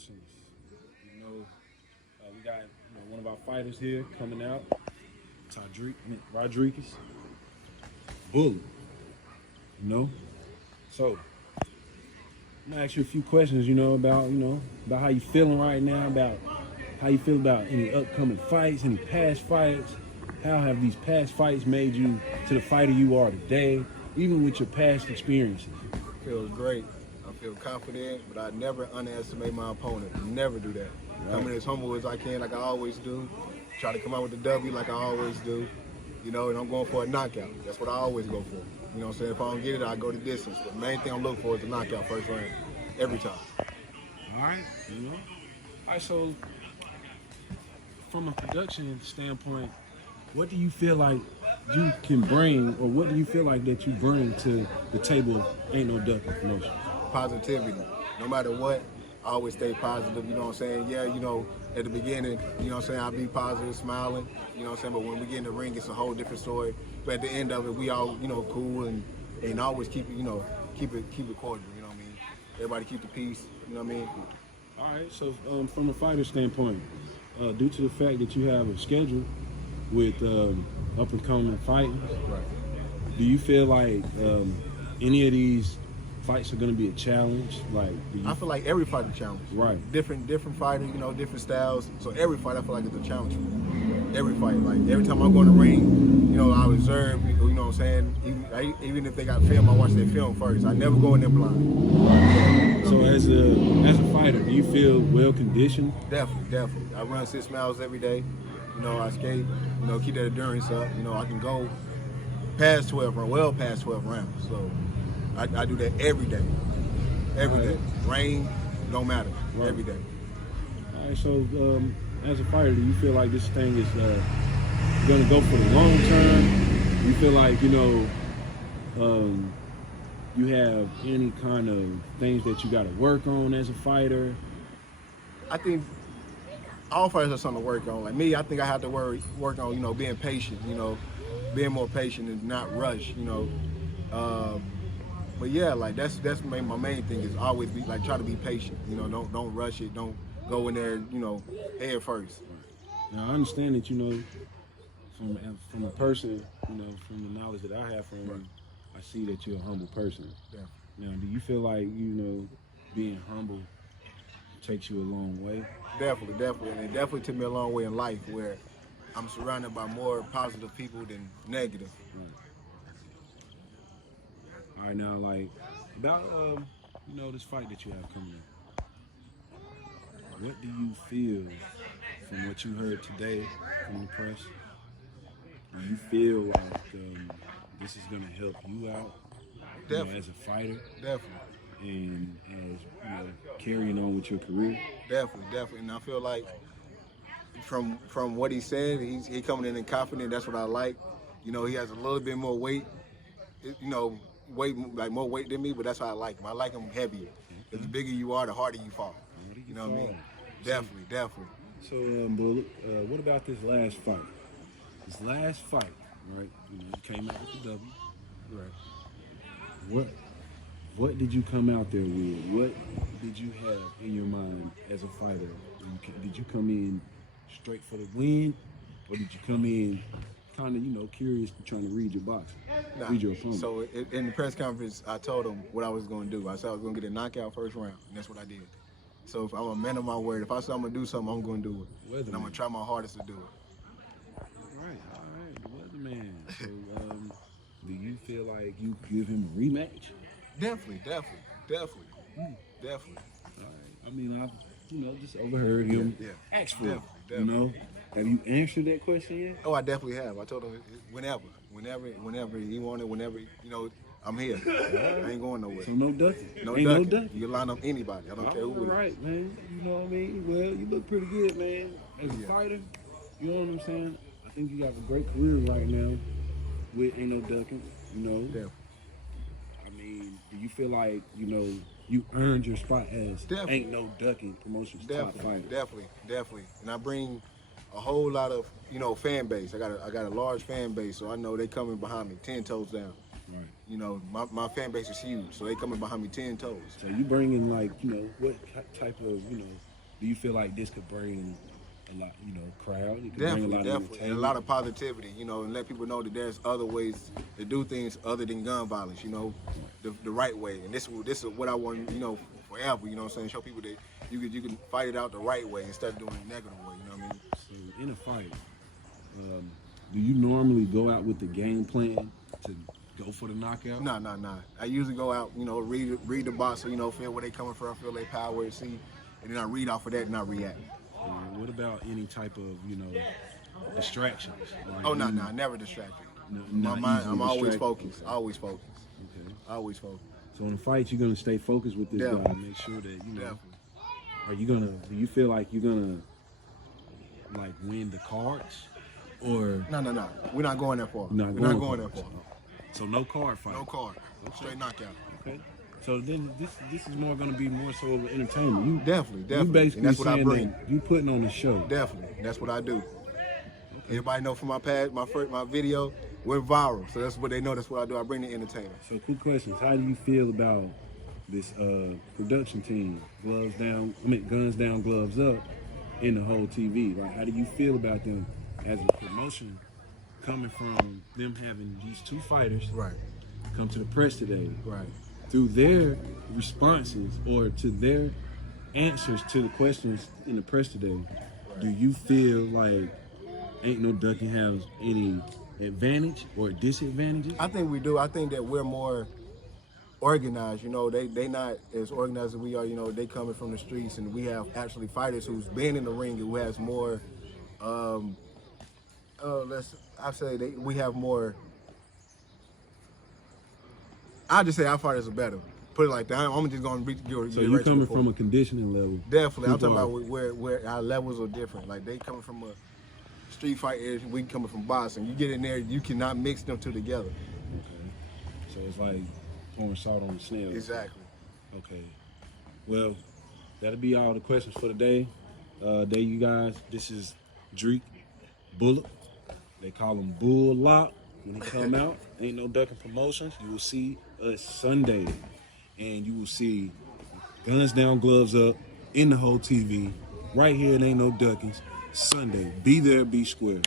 promotions. We got one of our fighters here coming out, Driq Bullock. So I'm gonna ask you a few questions, about how you feeling right now, about how you feel about any upcoming fights, any past fights. How have these past fights made you to the fighter you are today, even with your past experiences? Feels great. I feel confident, but I never underestimate my opponent. Never do that. Right. Coming as humble as I can, like I always do. Try to come out with the W like I always do. And I'm going for a knockout. That's what I always go for. What I'm saying? If I don't get it, I go the distance. But the main thing I'm looking for is a knockout first round. Every time. All right, All right, so from a production standpoint, what do you feel like you can bring, or what do you feel like that you bring to the table of Ain't No Duckin promotion? Positivity. No matter what, I always stay positive, you know what I'm saying? Yeah, at the beginning, I'll be positive, smiling, but when we get in the ring, it's a whole different story. But at the end of it, we all, cool and always keep it, keep it cordial, you know what I mean? Everybody keep the peace, you know what I mean? All right, so from a fighter standpoint, due to the fact that you have a schedule with up-and-coming fighting, right. Do you feel like any of these fights are going to be a challenge? I feel like every fight is a challenge. Right. Different fighters, different styles. So every fight I feel like it's a challenge for me. Every fight. Like every time I go in the ring, I observe, you know what I'm saying? Even if they got film, I watch their film first. I never go in there blind. So as a fighter, do you feel well conditioned? Definitely. I run 6 miles every day. I skate, keep that endurance up. I can go past 12 rounds, well past 12 rounds. So I do that every day. Every day. Rain, don't matter. Right. Every day. All right, so as a fighter, do you feel like this thing is going to go for the long term? You feel like, you have any kind of things that you got to work on as a fighter? I think all fighters have something to work on. Like me, I think I have to work on, being patient, being more patient and not rush, But yeah, like that's my main thing is always be like try to be patient. Don't rush it. Don't go in there, head first. Now I understand that from a person, from the knowledge that I have from you, I see that you're a humble person. Yeah. Now, do you feel like being humble takes you a long way? Definitely, and it definitely took me a long way in life where I'm surrounded by more positive people than negative. Right. All right, now, about this fight that you have coming up, what do you feel from what you heard today from the press? Do you feel like this is going to help you out as a fighter? Definitely. And as carrying on with your career? Definitely. And I feel like from what he said, he coming in confident. That's what I like. He has a little bit more weight. More weight than me, but that's how I like him. I like him heavier. The bigger you are, the harder you fall. You know what I mean? Definitely. So, Bullock, what about this last fight? This last fight, right? You came out with the W. Right. What did you come out there with? What did you have in your mind as a fighter? Did you come in straight for the win, or did you come in kind of, curious, trying to read your box, read your opponent? So in the press conference, I told him what I was going to do. I said I was going to get a knockout first round, and that's what I did. So if I'm a man of my word, if I say I'm going to do something, I'm going to do it. And I'm going to try my hardest to do it. All right, the weatherman. So do you feel like you give him a rematch? Definitely. All right. I mean, I've just overheard him ask for it. Definitely. Have you answered that question yet? Oh, I definitely have. I told him whenever he wanted, whenever, I'm here. I ain't going nowhere. So no ducking. No ducking. ducking. You can line up anybody. I don't care who it is. All right, man. You know what I mean? Well, you look pretty good, man. As a fighter, you know what I'm saying? I think you got a great career right now with Ain't No Duckin, Definitely. I mean, do you feel like, you earned your spot as Ain't No Duckin promotion's top fighter? Definitely. And I bring a whole lot of, fan base. I got a large fan base, so I know they coming behind me 10 toes down. Right. My fan base is huge, so they coming behind me 10 toes. So you bringing what type of, Do you feel like this could bring a lot, crowd? It could bring a lot of Definitely, and a entertainment. lot of positivity, and let people know that there's other ways to do things other than gun violence, the right way. And this is what I want, forever, what I'm saying? Show people that you can fight it out the right way instead of doing it the negative way, you know what I mean? So in a fight, do you normally go out with the game plan to go for the knockout? Nah. I usually go out, read the boxer, feel where they coming from, feel their power, see, and then I read off of that and I react. What about any type of, distractions? Like Oh, no, never distracted. My not mind, easily I'm always distracted. focused. Always focused. Okay. Always focused. So in the fight, you're gonna stay focused with this guy. Definitely. Make sure that Definitely. Are you gonna? Do you feel like you're gonna like win the cards, or No. We're not going that far. We're We're not going that far. So no card fight. No card. Straight knockout. Okay. So then this is more gonna be more so of an entertainment. You Definitely. You basically And that's what I saying bring. that you putting on the show. Definitely. That's what I do. Everybody know from my past, my video went viral. So that's what they know. That's what I do. I bring the entertainment. So quick questions. How do you feel about this production team? Guns down, gloves up in the whole TV. Like, how do you feel about them as a promotion coming from them having these two fighters Right. come to the press today? Right. Through their responses or to their answers to the questions in the press today, do you feel like Ain't No Duckin has any advantage or disadvantages? I think we do. I think that we're more organized. They not as organized as we are. They coming from the streets, and we have actually fighters who's been in the ring and who has more. We have more. I just say our fighters are better. Put it like that. I'm just gonna reach. So you coming from a conditioning level? Definitely. I'm talking People about where our levels are different. Like they coming from a street fight area, we coming from boxing. You get in there, you cannot mix them two together. Okay. So it's like pouring salt on the snail. Exactly. Okay. Well, that'll be all the questions for today. There you guys. This is Driq Bullock. They call him Bullock when he come out. Ain't No Duckin Promotions. You will see us Sunday, and you will see Guns Down, Gloves Up in the whole TV right here. It Ain't No Duckins. Sunday. Be there, be square.